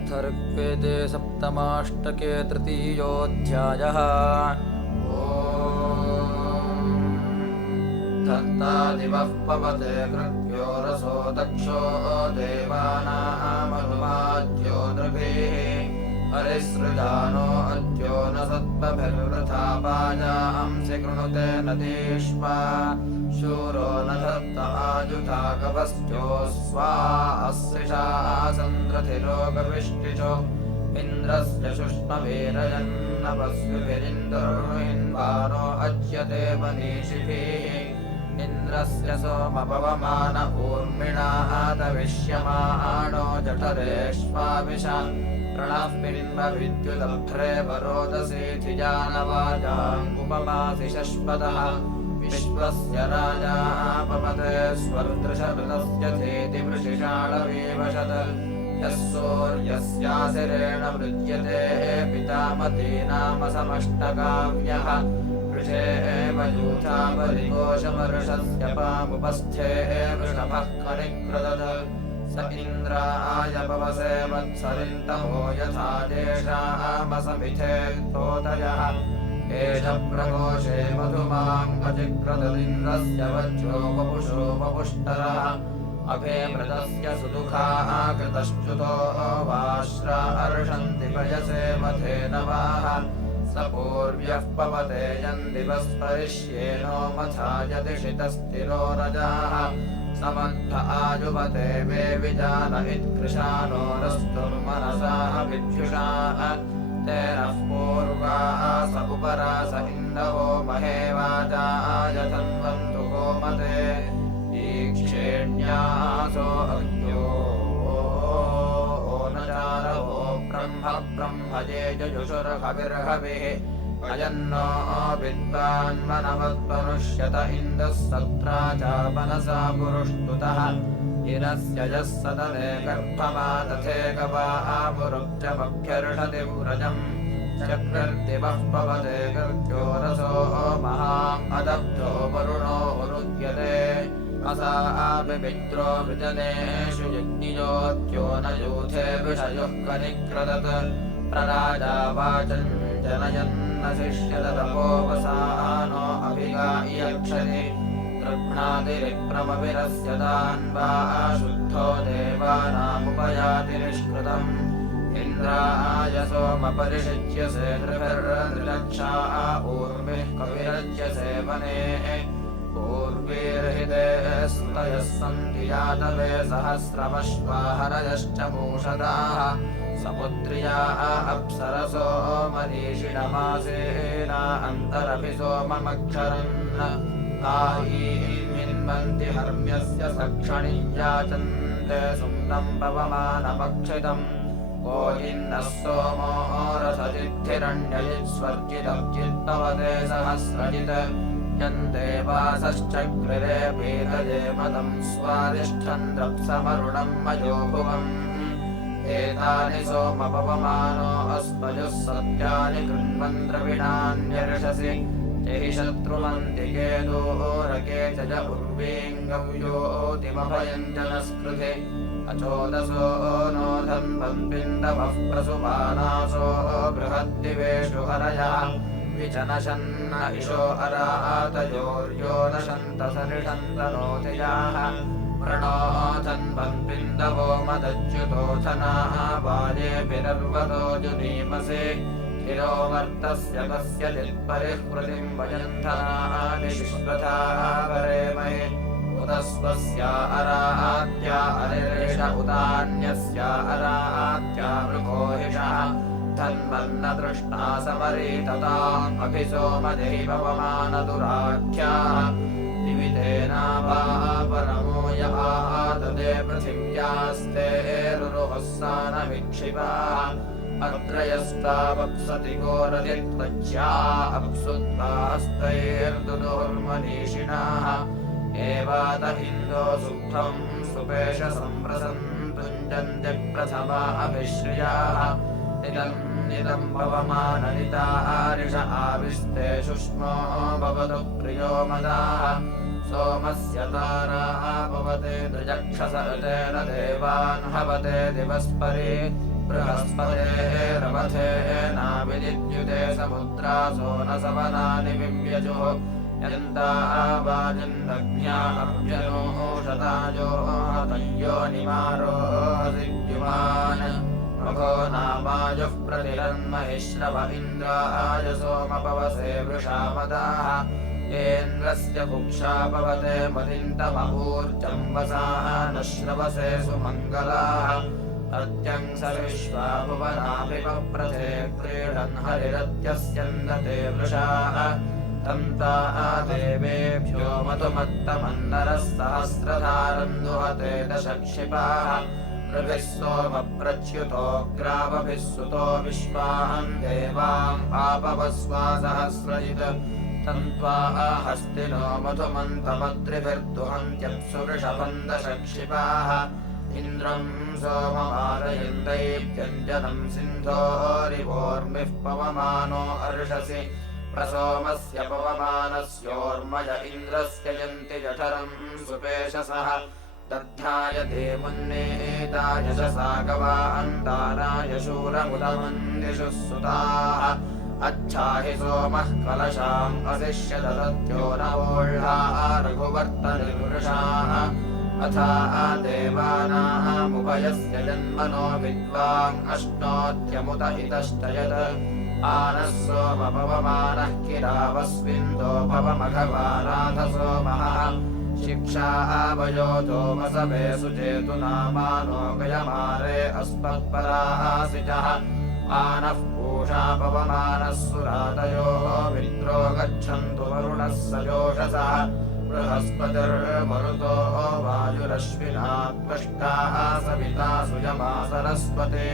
अथर्वेदे सप्तमाष्टके तृतीयोऽध्यायः। धत्ता दिवः पवते कृत्यो रसो दक्षो देवानामनुवाद्यो नृभिः हरिसृजानो अद्यो न सत्त्वभिर्वृथा पाजांसि कृणुते नदीष्वा शूरो न धत्त आयुधा गवस्त्योऽस्वा अस्सिषा सन्द्रथिरोगविष्टिचो इन्द्रस्य शुष्मवीरयन्नपस्युभिरिन्दुर्हिन्वानो अज्यते मनीषिभिः इन्द्रस्य सोमपवमान ऊर्मिणादविष्यमाणो जठरेष्वाविश प्रणः पिन्वविद्युदभ्रे वरोदसी धिजानवाजाङ्गुपमासि शश्वतः विश्वस्य राजा पवते स्वर्दृशऋतस्य धीति वृषिषाळवीवशत् यः सूर्यस्यासिरेण वृज्यते पितामतीनामसमष्टकाव्यः वृषे एव यूथापरिकोशवर्षस्य पामुपस्थे वृषभः कनिकृदत् स इन्द्राय पवसे वत्सरिन्तमो यथा देशामसमिथे तोतयः एष प्रकोशे मधुमाङ्गजिक्रदलिन्द्रस्य वज्रो वपुषो वपुष्टरः अभेमृतस्य सुदुःखाः कृतश्च्युतो वाश्रार्षन्ति पयसे मथे नवाः स पूर्व्यः पवते यन्दिवस्परिष्येनो मथा यदिषितस्थिरो रजाः समन्थ आयुवते वे विजान इत्कृशानो रस्तुर्मनसाः विद्युषाः तेनः पूर्वाः स उपरास इन्दवो महे वाजायधन्वन्तु गोमते ईक्षेण्यासो अग्न्यो नचारवो ब्रह्मये जजुषुर्हविर्हविः अयन्नो विद्वान्मनवद्मनुष्यत इन्दः सत्रा चापनसा पुरुष्टुतः इरस्य यः सदने गर्भमादथे गवामुरुक्जमभ्यर्षति व्रजम् चक्रर्दिवः पवते गर्भ्यो रसो महामदब्धो वरुणो वरुध्यते असाविमित्रो वृजनेषु यज्ञियोऽत्यो न यूथे विषयुः कनिक्रदत् प्रराजा वाचम् जनयन्न शिष्यतपोवसानो अभिगायक्षति तृप्णातिरिप्रमविरस्य दान्वा शुद्धो देवानामुपयाति निष्कृतम् इन्द्राय सोमपरिषिच्यसे नृभिर्नृलक्षा ऊर्मिः कविरज्यसे वने पूर्वीर्हिते स्तयः सन्ति यातवे सहस्रमश्वाहरयश्च मूषदाः समुद्र्या अप्सरसो मनीषिणमासेना अन्तरभि सोममक्षरन् आयीन्वन्ति हर्म्यस्य सक्षणियाचन्ते सुम्नम् पवमानमक्षितम् को इन्नः सोमो रसजिद्धिरण्ययित्स्वर्जितव्जित्पवते सहस्रजित् यन्ते वासश्चक्रिरे पीतये मदम् स्वादिष्ठम् द्रप्समरुणम् मयोभुवम् एतानि सोमपवमानो अस्मयुः सत्यानि कृण्वन् द्रविणान्यर्षसि जहि शत्रुमन्तिके दोरके च उर्वीङ्गव्योतिमभयञ्जनस्कृते अचोदसो नो धन्वन्पिण्डवः प्रसुपानासो बृहद्दिवेषु हरयः विचनशन्न इषो अरातयोर्यो नशन्त सरिषन्तनोतियाः प्रणो धन्वन्पिण्डवो मदच्युतोथनाः बालेभिरर्वतो जुनीमसे हिरोवर्तस्य तस्य चित्परिहृतिम् वयन्थनानि विश्वथा वरेमहे उतस्वस्या अरात्या अनिर्ष उतान्यस्या अरात्या मृगोहिषः धन्वन्न दृष्टा समरीतताम् अभिसोमदेहि पवमानदुराख्याः दिवितेनावा परमो यहातदे पृथिव्यास्ते रुरुहस्सानविक्षिपाः अग्रयस्तावप्सति गोरदित्वच्या अप्सुत्वास्तैर्दुदुर्मनीषिणाः एवात इन्दो सुप्तम् सुपेशसंप्रसन् तुञ्जन्ति प्रथमा अभिश्रियाः इदम् पवमाननिता आरिष आविस्ते शुष्मो भवतु प्रियो मदाः सोमस्य ताराः भवते द्विजक्षसरतेन देवान् हवते दिवस्परि बृहस्पतेरवथेनाविदिद्युते समुद्रासो न सवनानि विव्यजुः यन्तावाजिन्दग्न्या अभ्यनोषताजो हतयो निमारोऽसिद्युमान् मघो नामायुः प्रतिरन्महिश्रव इन्द्राय सोमपवसे वृषामदाः येन्द्रस्य कुक्षा पवते मदिन्तमूर्जम् वसाः न श्रवसे सुमङ्गलाः अत्यं स विश्वा भुवनाभिपप्रथे क्रीडन् हरिरत्यस्यन्दते वृषाः तन्ता देवेभ्यो मधुमत्तमन्नरः सहस्रधारम् दुहते दशक्षिपाः ऋभिः सोमप्रच्युतो ग्रावभिः सुतो विश्वान् देवाम् आपवस्वा सहस्रजित् तन्त्वा हस्तिनो मधुमन्तमद्रिभिर्दुहन्त्यप्सु वृषभम् दशक्षिपाः इन्द्रम् सोममारयन्दैव्यञ्जनम् सिन्धोरिवोर्मिः पवमानो अर्षसि प्रसोमस्य पवमानस्योर्मय इन्द्रस्य यन्ति जठरम् सुपेशसः दध्नाय देमुन्नेता यशसा गवान्ताराय शूरमुदमन्दिषु सुताः अच्छाहि सोमः कलशाम् अशिष्य ददत्यो न वोढा रघुवर्तनिर्वृषाः अथा देवानामुभयस्य जन्मनो विद्वान् अश्नोत्यमुत इतश्च यत् आनः सोमपवमानः किरावस्विन्दो भवमघवाराध सोमः शिक्षावयोधोमसवे सुचेतु नामानो गयमारे अस्मत्परासिजः आनः पूषा पवमानः सुरातयो मित्रो गच्छन्तु वरुणः सजोषसः बृहस्पतिर्मरुतो वायुरश्विना त्वष्टाः सविता सुयमा सरस्वते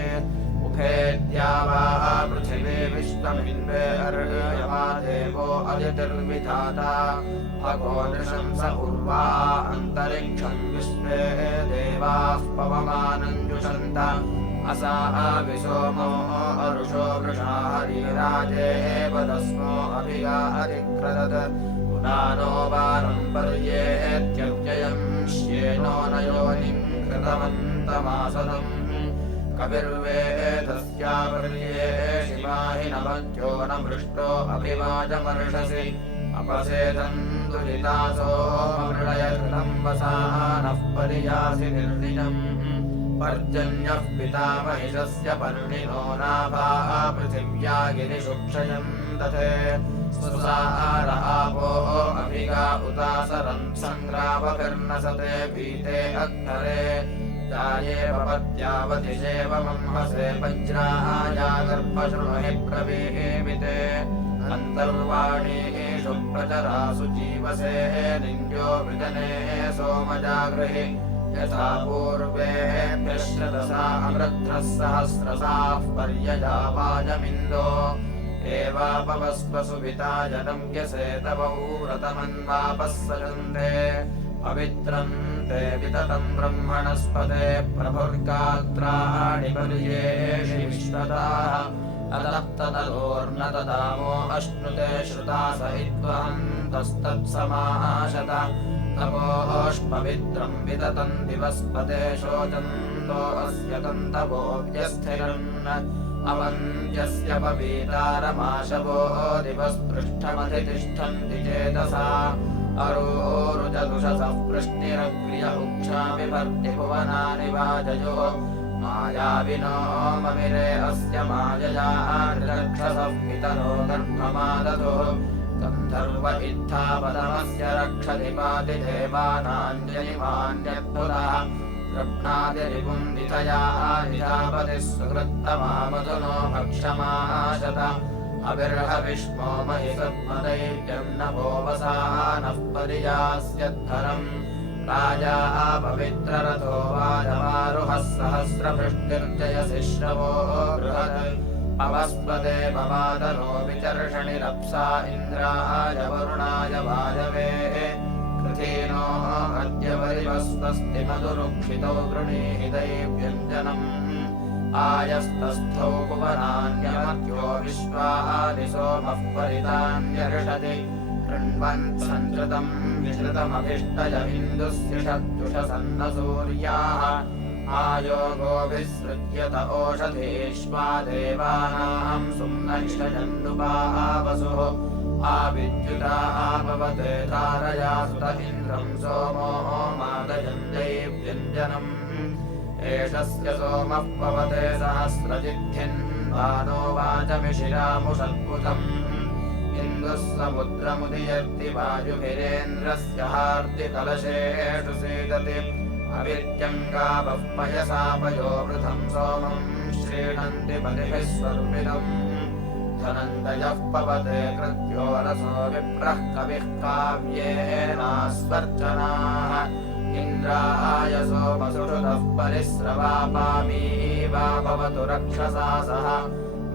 उभेद्या वा पृथिवी विश्वमिन्वे अर्यमा देवो अयतिर्विधाता भगो नृशंस उर्वा अन्तरिक्षम् विश्वे देवाः पवमानम् जुषन्त असा विसोमो अरुषो वृषा हरिराजेव तस्मो अभिगा अधिक्रदत् पुनानो वारम् पर्येत्यव्ययम् श्येनो न योनिम् कृतवन्तमासदम् कविर्वेदस्यापर्ये शिवाहि नमत्यो न मृष्टो अभिवाजमर्षसि अपसेदम् दुरितासो मृळय कृतम् वसानः परियासि निर्निजम् पर्जन्यः पिता महिषस्य पर्णिनो नाभा पृथिव्या गिरिशुक्षयम् दधे सुसार आपो अभिगा उतासरम् सङ्ग्रावभिर्नसते पीते अग्नरे जायेव पत्यावधिषेव मंहसे वज्राया गर्भशृणुहि प्रवीमिते अन्तर्वाणीषु प्रचरासु जीवसे निन्द्यो विदने सोमजागृहि यथा पूर्वेभ्यः श्रतसा अमृद्धः सहस्रसाः पर्यजावाजमिन्दो एवापवस्वसुविता जनम् यसे तवौरतमन्वापः सजन्ते पवित्रम् ते विततम् ब्रह्मणस्पते प्रभुर्गात्राणि पर्येषि विश्वताः अतः तदलोर्न ददामो अश्नुते श्रुता सहित्वहन्तस्तत्समाशत तपोष्पवित्रम् विततम् दिवस्पते शोचन्तो अस्य तन्तवोऽव्यस्थिरन् अवन्त्यस्य पवीतारमाशवो दिवस्पृष्ठमधितिष्ठन्ति चेतसा अरोरुजदुषसः पृष्टिरग्र्य उक्षापि भर्ति भुवनानि वाजयो मायाविनो ममिरे अस्य मायया रक्षसः पितरो गर्भमादतो गन्धर्व इत्थापदमस्य रक्षति पातिदेवानाञ्जलिमान्यद्भुतः गृह्णातिरिपुण्डितया आदिजापतिः सुकृत्तमामधुनो भक्षमाशत अविर्हविष्मो महि सद्मदैव्यम् नभो वसानः परियास्यद्धरम् राजा पवित्ररथो वाजमारुहः सहस्रभृष्टिर्जयसि श्रवो बृहत् पवस्पदे पवादनो विचर्षणिरप्सा इन्द्राय वरुणाय वायवे कृतीनो अद्य वरिवस्वस्ति मधुरुक्षितो गृणीहि दैव्यञ्जनम् आयस्तस्थौ कुवरान्यमत्यो विश्वादिसोमः परितान्यर्षति कृण्वन् सञ्चृतम् विश्रुतमभिष्टय इन्दुस्यषत्युषसन्न सूर्याः आयोगो विसृज्यत ओषधीष्वा देवानां सुम्नक्षयन्नुपावसुः आविद्युता भवते धारया सुत इन्द्रं सोमो मादयन्दैव्यञ्जनम् एषस्य सोमः पवते सहस्रजिह्यन्वानो वाचमिशिरामुषत्पुतम् इन्दुः समुद्रमुदीयर्ति वायुभिरेन्द्रस्य हार्दिकलशेषु सीदति अविद्यं गावः पयसा पयोवृथं सोमं श्रीणन्ति पतिभिः स्वर्पिणम् धनञ्जयः पवते कृत्यो रसो विप्रः कविः काव्येनास्वर्चनाः इन्द्राय सोमसुषुतः परिस्रवापामी वा भवतु रक्षसा सह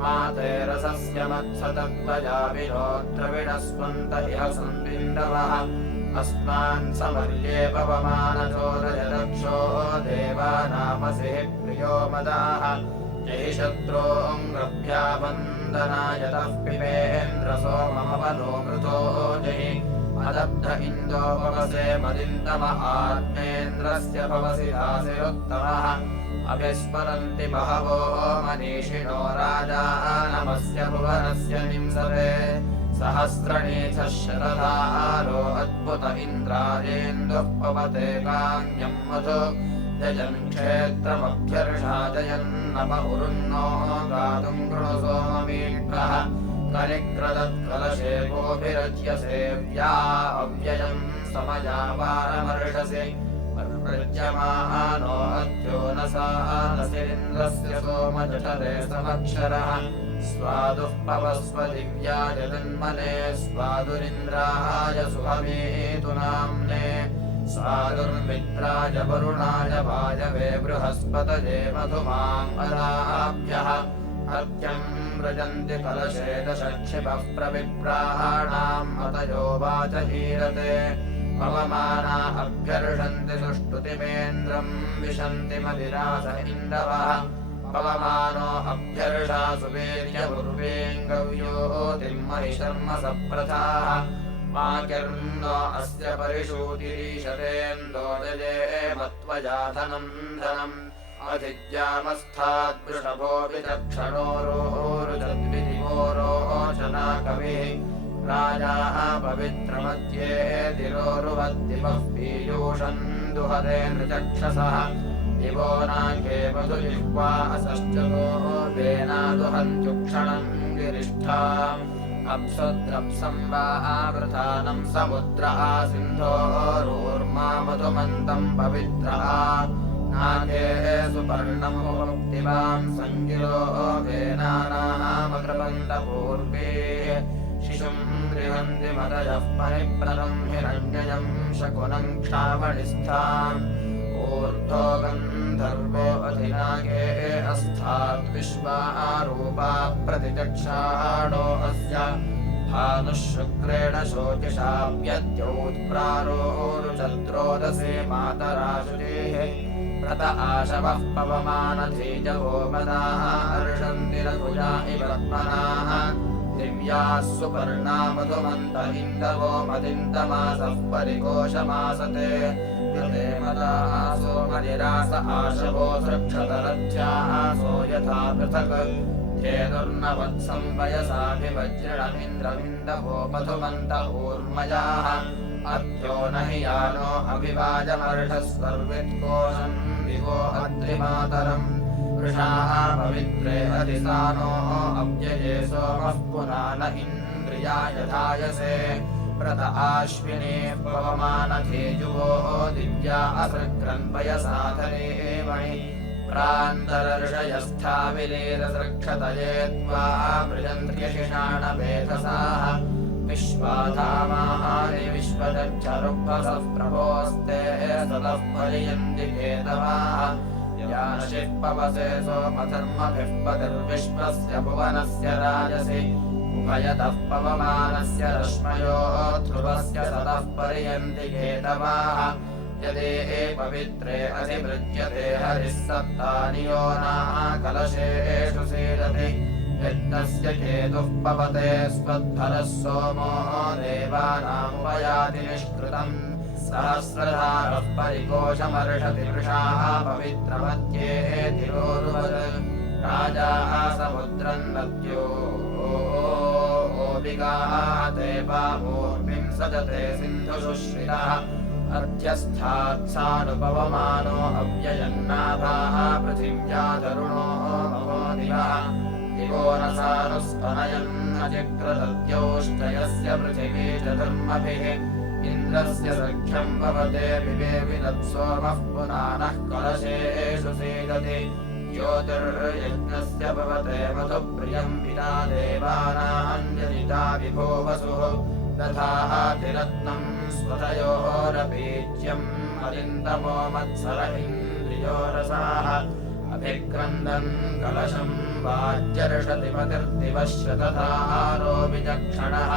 माते रसस्य मत्सतत्त्वया विनोद्रविणस्वन्त इह संविन्दवः अस्मान् समर्ये पवमानचोदयदक्षो देवानामसिः प्रियो मदाः जहि शत्रूङ्गभ्यावन्दनायतः पिबेन्द्र सोममवनो मृतो जहि अदब्ध इन्दो भवसे मदिन्दम आत्मेन्द्रस्य भवसि दासिरुत्तमः अभिस्मरन्ति बहवो मनीषिणो राजानमस्य भुवनस्य निंसते सहस्रणीचः शतधारो अद्भुत इन्द्राजेन्दुः पवते काम्यं मधु जयन् क्षेत्रमभ्यर्षा जयन्नप उरुन्नो गातुं कृणु सोममीढ्वः कलिक्रदत्कलशे गोभिरज्यसेव्या अव्ययं समयावारमर्षसि प्रज्यमानो अद्योनसानसिरिन्द्रस्य सोमजठरे समक्षरः स्वादुः पवस्व दिव्याय तन्मने स्वादुरिन्द्राय सुहवेतु नाम्ने स्वादुर्मित्राय वरुणाय वायवे बृहस्पतये मधुमाम् अराभ्यः अर्घ्यं व्रजन्ति कलशे दशक्षिपः प्रविप्राणाम् अतयो वाचहीरते पवमाना अभ्यर्षन्ति सुष्टुतिमेन्द्रं विशन्ति मदिरास इन्दवः पवमानो अभ्यर्षा सुवीर्यपूर्वेङ्गव्योतिर्महि शर्म सप्रथाः माकिर्नो अस्य परिशूतिरीशतेन्दोदये मत्वजा धनं धनम् अधिज्यामस्थाद्वृषभो विचक्षणोरोरुजद्विदिवोरोचना कविः राजाः पवित्रमध्ये तिरोरुवद्दिवः पीयूषन् दुहते नृचक्षसः दिवो नाके मधुजिह्वा असश्चतो वेनादुहन्त्युक्षणं गिरिष्ठाम् अप्सुद्रप्सं वा आवृतानं समुद्र आसिन्धोरूर्मा मधुमन्तं पवित्रः नागे सुपर्णमुक्तिवां सङ्गिरो वेनानामकृपन्तपूर्वे शिशुं गृहन्ति मदयः परिप्रदं हिरण्ययं शकुनं क्षामणिस्थाम् ऊर्ध्वो गन्धर्वो अधिनागे अस्ताद्विश्वारूपा प्रतिचक्षाणो अस्य भानुः शुक्रेण शोचिषाव्यद्योत्प्रारोरुचत्रोदसे मातराशुचेः व्रत आशवः पवमानधीजवो मदाः अर्षन्ति रघुजा इव रत्मनाः दिव्याः सुपर्णा मधुमन्त इन्दवो मदिन्दमासः परिकोशमासते कृते मदाः सोमनिरास आशवो सृक्षतरथ्यासो यथा पृथक् धेनुर्नवत्सं वयसाभिवज्रणमिन्द्रमिन्दवो मधुमन्त ऊर्मयाः अद्यो न हि यानो अभिवाजमर्षस्वर्वित्कोशं विवो अद्रिमातरम् वृषाः पवित्रे अधिसानो अव्यये सोमः पुराण इन्द्रियाय धायसे व्रत आश्विने पवमानधेजुवो दिव्या असृग्रन्वयसाधने मणि प्रान्तरर्षयस्था विलेरसृक्षतये त्वा वृजन्त्र्यशिषाणवेधसाः विश्वाधामानि विश्वदक्षरुभसः प्रभोस्ते सतः पर्यन्ति केतवाः यानशिः पवसे सोमधर्मभिः पतिर्विश्वस्य भुवनस्य राजसि उभयतः पवमानस्य रश्मयो ध्रुवस्य सतः पर्यन्ति केतवाः यदि पवित्रे अधिवृज्यते हरिः सप्तानि योनाः कलशेषु सीदति यज्ञस्य केतुः पवते स्वद्धरः सोमो देवानामुपयाति निष्कृतम् सहस्रधारः परिकोशमर्षति वृषाः पवित्रमत्येतिरोरुवत् राजा समुद्रम् नद्यो ओपिकाः ते पामूर्मिं सजते सिन्धुषुश्रितः अध्यस्थात्सानुपवमानो अव्ययन्नाभाः पृथिव्या तरुणो ममो दिवः दिवो न सानुस्पनयन्नचिक्रदद्योष्टयस्य पृथिवी चतुर्मभिः इन्द्रस्य सख्यम् भवते विवेविदत्सोमः पुनानः कलशेषु सीदति ज्योतिर्यज्ञस्य भवते मधुप्रियम् पिता देवानाञ्जलिता विभो वसुः दधातिरत्नम् स्वतयोरपीज्यम् अलिन्दमो मत्सर इन्द्रियो रसाः अभिक्रन्दन् कलशम् वाज्यर्षति मतिर्दिवः शतधारो विचक्षणः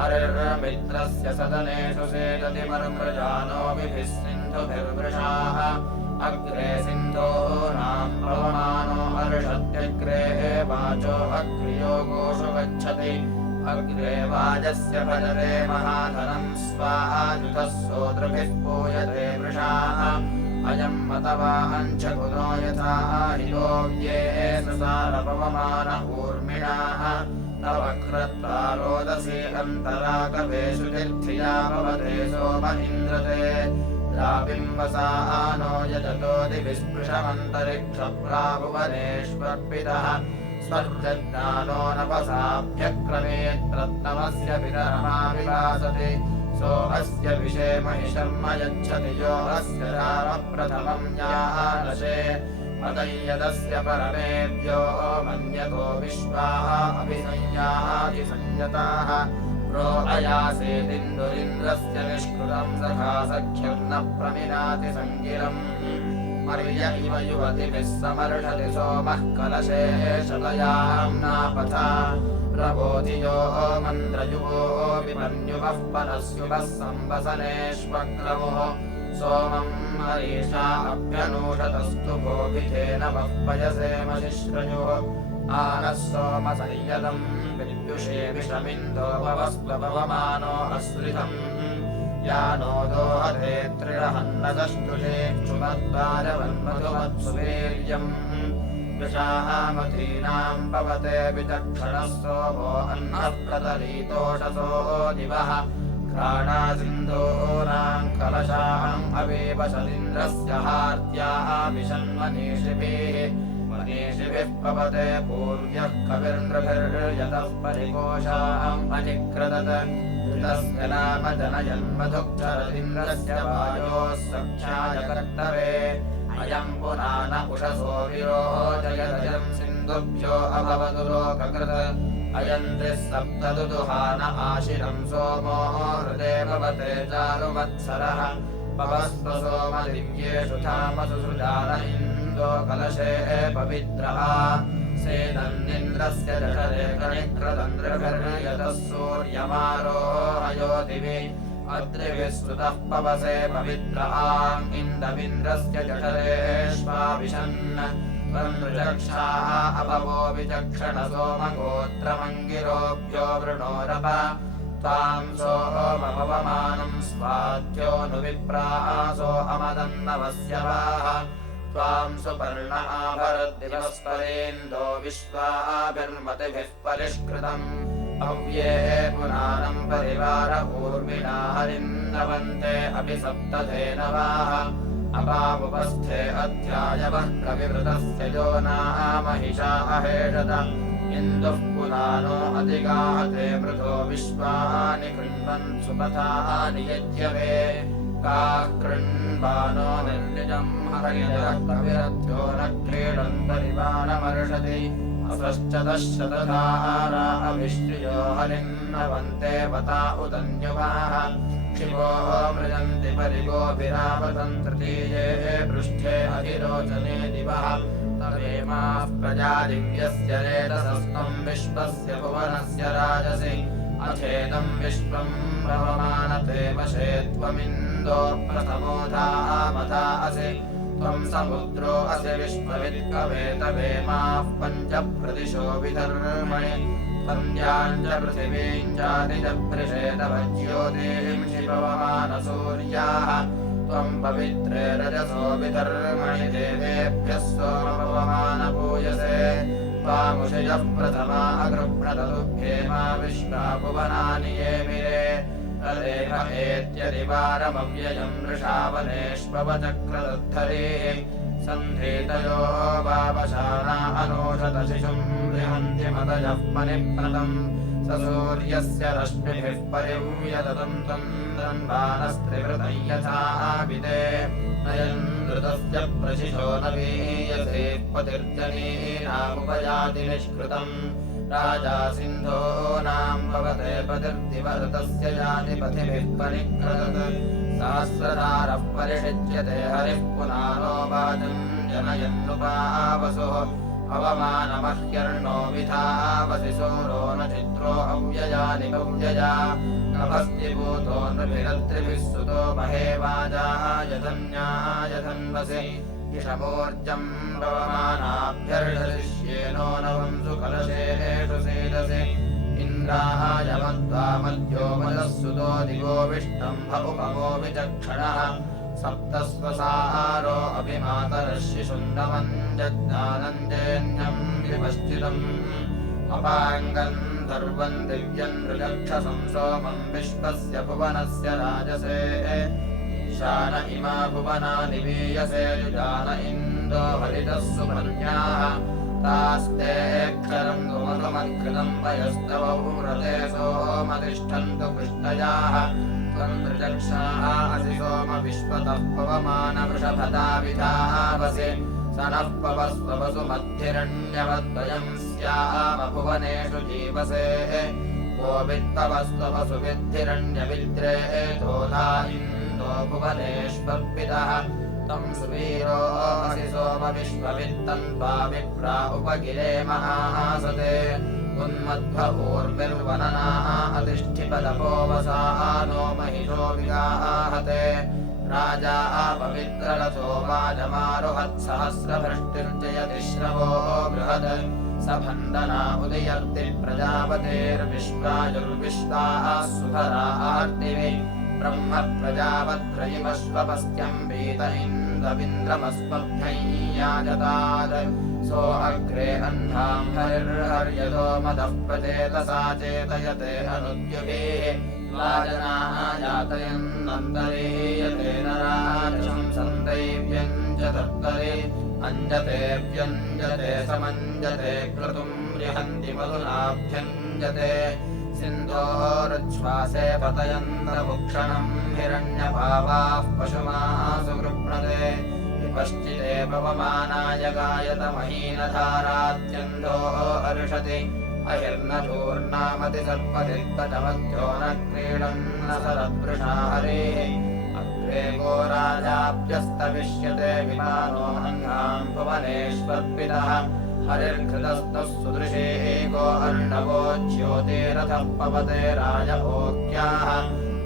हरिर्मित्रस्य सदनेषु सेदति मर्मृजानो विभिः सिन्धुभिर्वृषाः अग्रे सिन्धोनाम् पवमानो हर्षत्यग्रे वाचो अग्र्यो गोषु गच्छति अग्रे वाजस्य भजते महाधनम् स्वायुधः सोदृभिः पूयते वृषाः अयम् मतवाञ्चकुलो यथा हिरोव्ये ससारपवमान ऊर्मिणाः तव क्रत्वा रोदसी अन्तराकवेषु तीर्थिया भवते सोम इन्द्रते द्राबिम्बसानो यजतोदिविस्पृशमन्तरिक्षप्राभुवनेष्वर्पितः स्वर्जज्ञानो नपसाभ्यक्रमेत्रत्तमस्य विरहमाविवासति सो अस्य विषे महिषर्म यच्छति यो अस्य रामप्रथमम् यानशे मदय्यदस्य परमेभ्यो मन्यतो विश्वाः अभिसंयादिसंयताः प्रो अयासेदिन्दुरिन्द्रस्य निष्कृतम् सखा सख्यम् न प्रमिनाति सङ्गिरम् मर्य इव युवतिभिः समर्षति सोमः कलशे शतयाम् नापथा प्रबोधियो मन्द्रयुवो विमन्युवः परस्युवः संवसनेष्वक्रमुः सोमम् मरीषा अभ्यनूषतस्तु गोभिथेन वः पयसे मशिश्रयोः आनः सोमसंयतम् विद्युषे विषमिन्दोपवस्त्वपवमानो अश्रितम् यानो दोहते त्रिरहन्नदष्टुषे क्षुमद्वारवन्मधुमत्सुवीर्यम् वृषामतीनाम् भवते विचक्षणः सोमो अन्नः प्रतलीतोषसो दिवः घ्राणासिन्धूनाम् कलशाम् अवेवशदिन्द्रस्य हार्द्याः विषन्मनीषिभिः मनीषिभिः पवते पूर्व्यः कविर्नृभिर्यतः परिकोशाम् अजिक्रदत् धृतस्य नाम जनयन्मधुक्षरदिन्द्रस्य वायोः सख्याय कर्तवे अयम् पुनान उषसो विरोचयदयम् सिन्धुभ्यो अभवतु लोककृत् अयन्त्रिः सप्तदुदुहान आशिरम् सोमो हृदे भवते चारुवत्सरः पवस्व सोमदिव्येषु धामसु सृजान इन्दो कलशे पवित्रः सेदन्निन्द्रस्य जठरे कणिक्रदन्द्रभिर्यतः सूर्यमारोहयो दिवि अद्रिभिः श्रुतः पवसे पवित्रः इन्दविन्द्रस्य जठरेष्वाविशन् त्वन्दृचक्षाः अपवो विचक्षण सोमगोत्रमङ्गिरोभ्यो वृणोरप त्वाम् सोमपवमानम् स्वाद्यो नु विप्रासो अमदन्नवस्यवाः त्वाम् सुपर्ण आभरद्दिवस्परेन्दो विश्वाभिर्मतिभिः परिष्कृतम् अव्ये पुनानम् परिवार ऊर्मिणा हरिन्दवन्ते अपि सप्तधेनवाः अपामुपस्थे अध्यायवः कविवृतस्य यो नामहिषा अहेषत इन्दुः पुनानो अधिगाहते मृधो विश्वानि कृण्वन् सुपथानि यज्ञवे काः कृण्वानो निर्निजम् हरिजः कविरथ्यो न क्रीडन् परिवानमर्षति असश्चतशतधारा अभिश्रियो हरिन्नवन्ते पता उदन्युवाः क्षिपो मृजन्ति परिगोभिरावतन् तृतीये पृष्ठे अधिरोचने दिवः तवेमाः प्रजादिव्यस्य रेतसस्त्वम् विश्वस्य भुवनस्य राजसि अथेदम् विश्वम् प्रवमानते वशे त्वमिन्दो प्रथमोधामधा असि त्वम् समुद्रो असि विश्ववित्कवे तवेमाः पञ्च प्रदिशो विधर्मणि वन्द्याम् च पृथिवीम् चातिजभृषेतवज्योतिषिंषि पवमानसूर्याः त्वम् पवित्रे रजसो विधर्मणि देवेभ्यः सोमपवमानपूयसे त्वामुषयः प्रथमा अगृह्णततुभ्येमा विश्वा भुवनानि ये मिरे तदेह एत्यदिवारमव्ययम् वृषावनेष्वचक्रदुद्धरेः सन्धेतयो वावशाना अनोषतशिशुम् बृहन्ति मदयः परिप्रणतम् स सूर्यस्य रश्मिभिः परिव्यततम् तन्द्रन्वानस्त्रिवृतम् यथा विदे नयन् ऋतस्य प्रशिशो न वीयसे पतिर्जनीनामुपयाति निष्कृतम् राजा सिन्धूनाम् भवते पतिर्दिवऋतस्य याति पथिभिः परिक्रदत् सहस्रधारः परिषिच्यते हरिः पुनानो वाचम् जनयन्नुपावसुः अवमानमह्यर्णो विधावसि सूरो न चित्रो अव्ययानि गव्यया नभस्तिभूतो नृभिरत्रिभिः सुतो महे वाजायधन्यायधन्वसि इषमोर्जम् पवमानाभ्यर्षयिष्येनो नवंसु कलशेषु सेदसि इन्द्राय मद्वामद्यो मदः सुतो दिवो विष्टम्भ उपमो विचक्षणः सप्तस्वसारो अभिमातरः शिशुन्दमम् जज्ञानञ्जेन्यम् विपश्चितम् अपाङ्गम् सर्वम् दिव्यम् नृगक्षसं सोमम् विश्वस्य भुवनस्य राजसे ईशान इमा भुवनानि वीयसे युजान इन्दो हरितः सुमन्याः तास्ते क्षरम् गुमगमत्कृतम् वयस्तवौ रते सोमतिष्ठन्तु कृष्णयाः त्वम् त्रिचक्षाः असि सोम विश्वतः पवमानवृषभता विधावसि स नः पवस्वसुमद्धिरण्यवद्वयम् स्याम भुवनेषु जीवसे गोवित्पवस्वसु विद्धिरण्यविद्रे दोधा इन्दो भुवनेष्वर्पितः तम् सुवीरोऽसि सोम विश्ववित्तम् त्वा विप्रा उपगिरे महासते उन्मध्वपूर्विर्वननाः अधिष्ठिपदपोवसानो महिषो विगाहते राजा पवित्ररथो वाजमारुहत्सहस्रभृष्टिर्जयति श्रवो बृहद् स भन्दना उदयर्ति प्रजापतेर्विश्वायुर्विश्वाः सुभरार्तिवि ब्रह्म प्रजापत्रयिमश्वपस्त्यम् वीत इन्द्रमिन्द्रमस्मभ्यं याजतात् सो अग्रे अह्नाम् हरिर्हर्यतो मदः प्रचेतसा चेतयते अनुद्युभिः वाजनाः यातयन्नन्तरीयते नराजम् सन्दैव्यम् च तत्तरे अञ्जते व्यञ्जते समञ्जते क्रतुम् रिहन्ति मधुनाभ्यञ्जते सिन्धोरुच्छ्वासे पतयन्तमुक्षणम् हिरण्यभावाः पशुमासु गृह्णते विपश्चिते पवमानाय गायतमहीनधारात्यन्धो अर्षति अहिर्नचूर्णामति सर्पतिर्पचमध्यो न क्रीडन् न सरद्वृषा हरेः अग्रे गो राजाभ्यस्तविष्यते विमानो अङ्गाम् भुवनेष्वर्पितः हरिर्घृतस्तः सुदृशे गो अर्णवो ज्योतिरथः पवते राजभोग्याः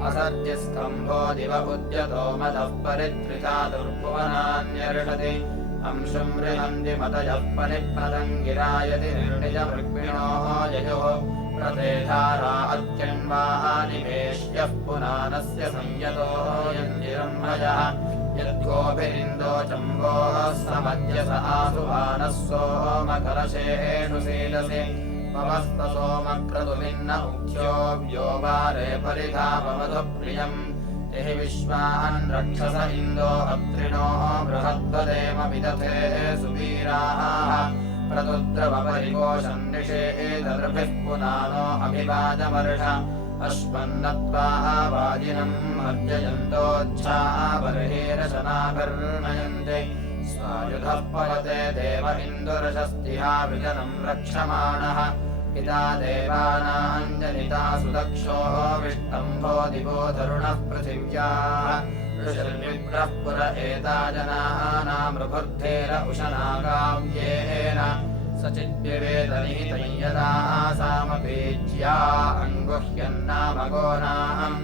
असर्जिस्कम्भो दिव उद्यतो मदः परित्रिता दुर्भुवनान्यर्षति अंशुम् रिहन्ति मतयः परिप्लदम् गिरायति निर्णिजमृग्विणोः ययोः प्रतेधारा अत्यन्वानिवेश्यः पुनानस्य संयतो यन्दिरम्भयः यद्गोभिरिन्दो चम्बोः समद्यस आसुवानः सोमकलशेषु सीदसि पवस्तसोमक्रतुमिन्न मुख्यो व्योवारे परिधापमधुप्रियम् हि विश्वान् रक्षस इन्दो अत्रिणो बृहद्वदेम विदथे सुवीराः प्रतुद्रवपरिकोशम् निषेदर्भिः पुनानो अभिवाजमर्ष अश्वन्नत्वा वाजिनम् अर्जयन्तोच्छाबर्हिरशनाभिर्नयन्ते स्वायुधः पवते देव इन्दुरशस्तिहा विजनम् रक्षमाणः पिता देवानाम् जनिता सुदक्षो विष्टम्भो दिवो धरुणः पृथिव्याः ऋषिर्विप्रः पुर एता जनानाम् ऋभुर्धेर उशनागाव्येन सचिद्विवेदनिहितम् यदा सामपेज्या अङ्गुह्यन्नामगोनाम्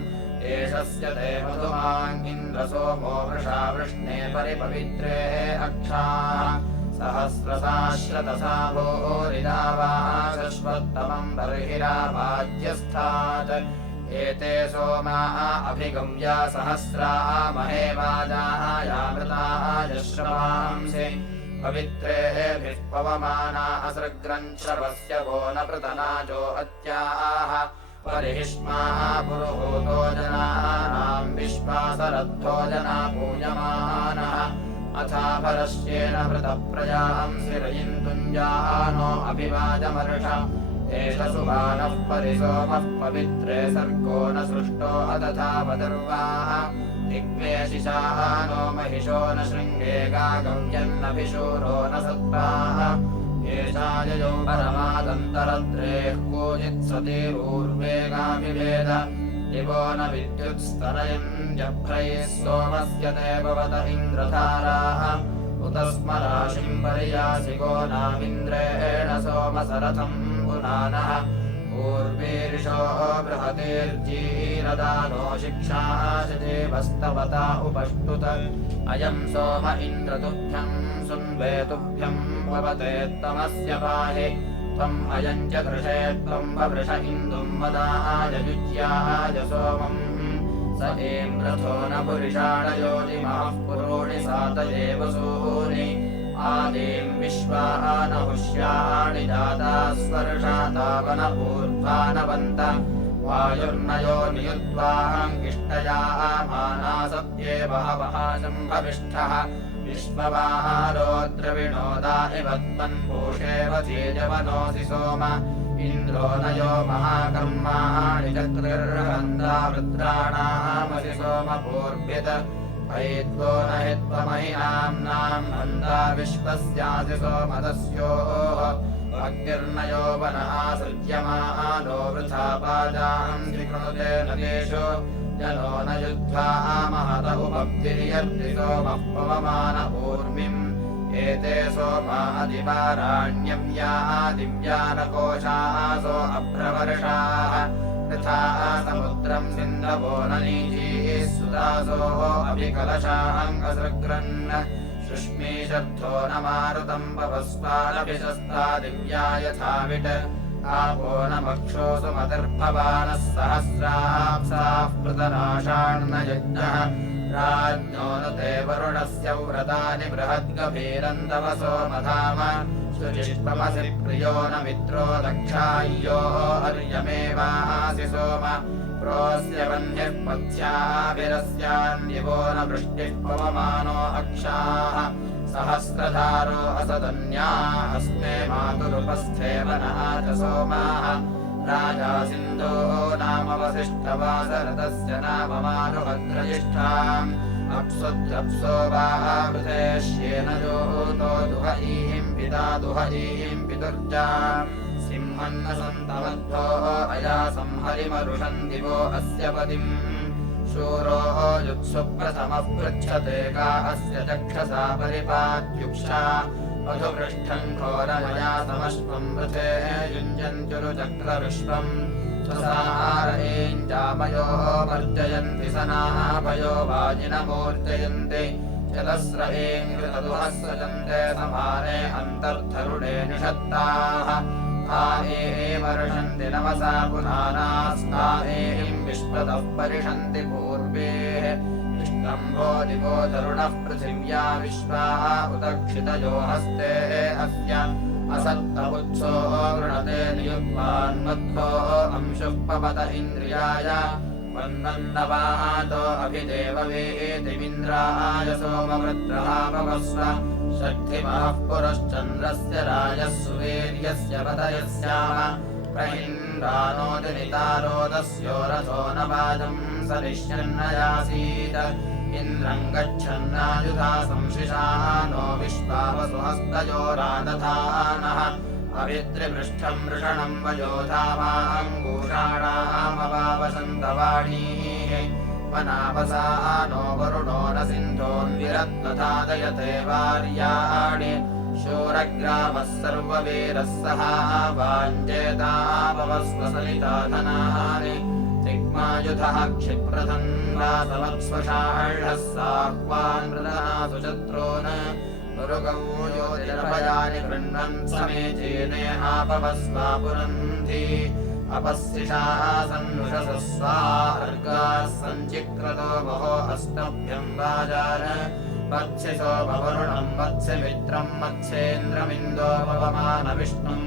एषस्य ते मधुमाङ्गिन्द्रसोमो वृषा वृष्णे परिपवित्रे अक्षाः सहस्रसाश्रतसा भूरिदावाशश्वत्तमम् बर्हिरावाज्यस्थात् एते सोमा अभिगम्य सहस्रा महे वाजायामृताय श्रवांसि पवित्रेभिः पवमाना असृग्रम् श्रवस्य वो न पृतनाजो अत्याः परिहिष्माः पुरुहूतो जनानाम् विश्वासरद्धो जना पूयमानः अथापरश्चेन वृतप्रजांसि रयिन्तुञ्जानो अभिवाजमर्ष एष सुबानः परिसोमः पवित्रे सर्गो न सृष्टो अदथावदर्वाः दिग्वेशिषाः नो महिषो न शृङ्गे गागम्यन्नभिशूरो न सत्पाः एषाययो परमादन्तरद्रेः कोचित्सतीरूर्वेगाभिभेद दिवो न विद्युत्स्तनयम् जभ्रैः सोमस्य ते भवत इन्द्रधाराः उत स्म राशिम् पर्यासिको नामिन्द्रेण सोमसरथम् पुनानः पूर्वीर्षो बृहतीर्जीरदानो शिक्षाशदेवस्तवता उपष्टुत अयम् सोम इन्द्रतुभ्यम् सुन्वेतुभ्यम् भवते तमस्य पाहि त्वम् अयम् च कृषे त्वम् ववृष इन्दुम् वदाय युज्याय सोमम् स एम्रथो न पुरुषाणयोनिमः पुरोणि सातयेव सूनि आदीम् विश्वानहुष्याणि जाता स्वर्षातावनपूर्ध्वानवन्त वायुर्नयो नियुद्वाङ्गिष्टया माना सत्ये बहवः शम्भविष्ठः विश्ववाहारो द्रविणोदा इव त्वन्पूषेव तेजवनोऽसि सोम इन्द्रो नयो महाकर्माणि चक्रिर्हन्ता वृद्राणामसि सोमपूर्व्यत हैत्वो न हि त्वमहिनाम्नाम् हन्ता विश्वस्यासि सोमदस्योः अग्निर्नयो वनः सृज्यमानो वृथा पाजांसि कृणुते नदेषु जनो न युद्ध्वा महत उपब्धिर्यद्धि सोमः पवमानपूर्मिम् एते सोमा अधिवाराण्यव्या दिव्यानकोशासो अभ्रवर्षाः तथा समुद्रम् सिन्धवो ननीचीः सुदासोः अभिकलशाङ्गसृग्रन् शुष्मीशर्थो न मारुतम् पवस्वानभिशस्ता दिव्या यथाविट् आपो न मक्षोऽसु मतिर्भवानः सहस्राप्साः पृतनाशार्णयज्ञः राज्ञो न ते वरुणस्य व्रतानि बृहद्गभीरम् तव सोमधाम शुचिष्पमसि प्रियो न मित्रो दक्षाय्यो अर्यमेवासि सोम प्रोऽस्य वह्निः पथ्याभिरस्यान्दिवो न वृष्टिः पवमानो अक्षाः सहस्रधारो असदन्या अस्मे मातुरुपस्थे वनः च सोमाः राजा सिन्धो नामवसिष्ठवासरथस्य नाम मारुभद्रजिष्ठाम् अप्सुद्रप्सो वावृतेष्येन योतो दुहईम् पिता दुहईम् पितुर्जाम् सिंहन्न सन्तवद्धो अयासं हरिमरुषन् दिवो अस्य पदिम् शूरो युत्सुप्रथमः पृच्छते का अस्य चक्षसा परिपात्युक्षा मधुपृष्ठम् घोरमया समश्वम् वृथे युञ्जन्त्युरुचक्रविश्वम् स्वसाहारयेञ्जामयो वर्जयन्ति सनाभयो वाजिनमूर्जयन्ति चतस्रयेङ्कृतदुहस्रजन्ते समाने अन्तर्धरुणे निषत्ताः आ वर्षन्ति नमसा पुनानास्ता विश्वतः परिषन्ति पूर्वेः विष्टम्भो दिवो तरुणः पृथिव्या विश्वाः उदक्षितयो हस्ते अस्य असत्तमुत्सो वृणते नियुक्तान्मध्वो अंशुः पवत इन्द्रियाय वन्दन्नवातो अभिदेववेतिमिन्द्राय सोमवृत्रः पवस्व शक्तिमः पुरश्चन्द्रस्य राजः सुवीर्यस्य पतयस्याम प्रहिन्द्रानोदिनितारोदस्यो रथो न वाजम् सरिष्यन्नयासीत् इन्द्रम् गच्छन्नायुधा संशिषाः नो विश्वावसुहस्तयो रादधानः अभिद्रिपृष्ठम् वृषणम् वयोधामाङ्गूषाणामवावसन्तवाणीः वनावसा नो वरुणो न सिन्धोन्विरत्नधादयते वार्याणि शूरग्रामः सर्ववीरः सहा वाञ्चेतापवस्वसलिताधनानि तिग्मायुधः क्षिप्रधन् वासवत्स्वषाह्यः साह्वान् मृदनासु शत्रून् ऋगौ योतिरभयानि गृह्णन् समीचीने आपवस्वा पुनन्ति अपस्सिषा सन्नुषसः सा अर्गाः सञ्चिक्रतो वहो अस्तभ्यम् वाजान वत्सिषो भवरुणम् वत्सिमित्रम् वत्सेन्द्रमिन्दो भवमानविष्णुम्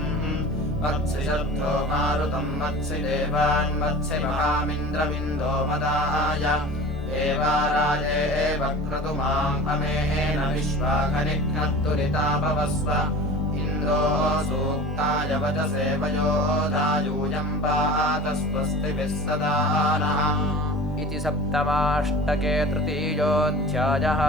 वत्सिषद्धो मारुतम् वत्सिदेवान् वत्सि महामिन्द्रमिन्दो मदाय देवाराजे वक्रतुमाम् अमेन विश्वाखनिघ्नत्तुरितापवस्व इन्द्रो सूक्ताय वचसे वयोधायूयम् पात स्वस्तिभिः सदा नः इति सप्तमाष्टके तृतीयोऽध्यायः।